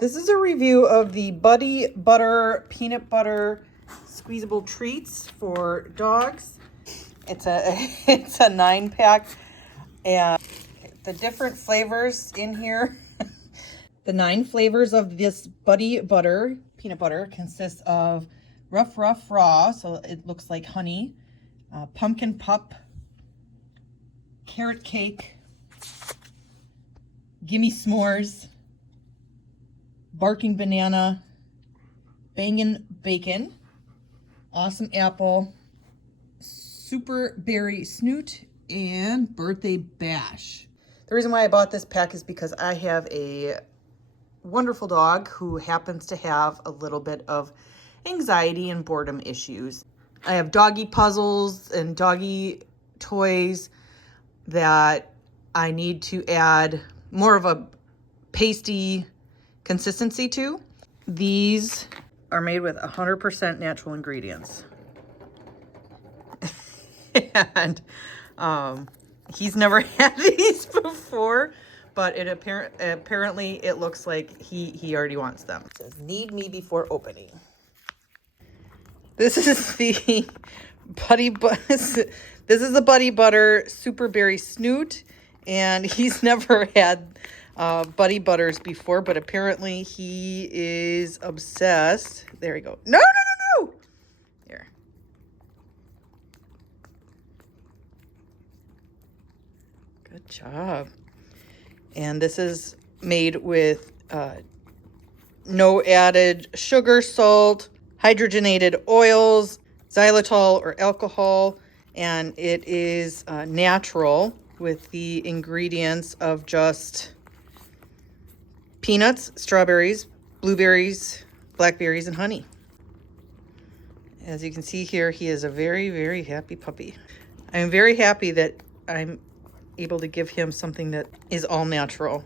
This is a review of the Buddy Butter Peanut Butter Squeezable Treats for dogs. It's a 9-pack, and the different flavors in here. The 9 flavors of this Buddy Butter Peanut Butter consist of Rough Raw, so it looks like honey, Pumpkin Pup, Carrot Cake, Gimme S'mores, Barking Banana, Bangin' Bacon, Awesome Apple, Super Berry Snoot, and Birthday Bash. The reason why I bought this pack is because I have a wonderful dog who happens to have a little bit of anxiety and boredom issues. I have doggy puzzles and doggy toys that I need to add more of a pasty consistency to. These are made with 100% natural ingredients. And he's never had these before, but apparently it looks like he already wants them. It says, need me before opening. This is the this is the Buddy Butter Super Berry Snoot, and he's never had Buddy Butters before, but apparently he is obsessed. There we go. No. Here. Good job. And this is made with no added sugar, salt, hydrogenated oils, xylitol or alcohol, and it is natural with the ingredients of just peanuts, strawberries, blueberries, blackberries, and honey. As you can see here, he is a very, very happy puppy. I am very happy that I'm able to give him something that is all natural.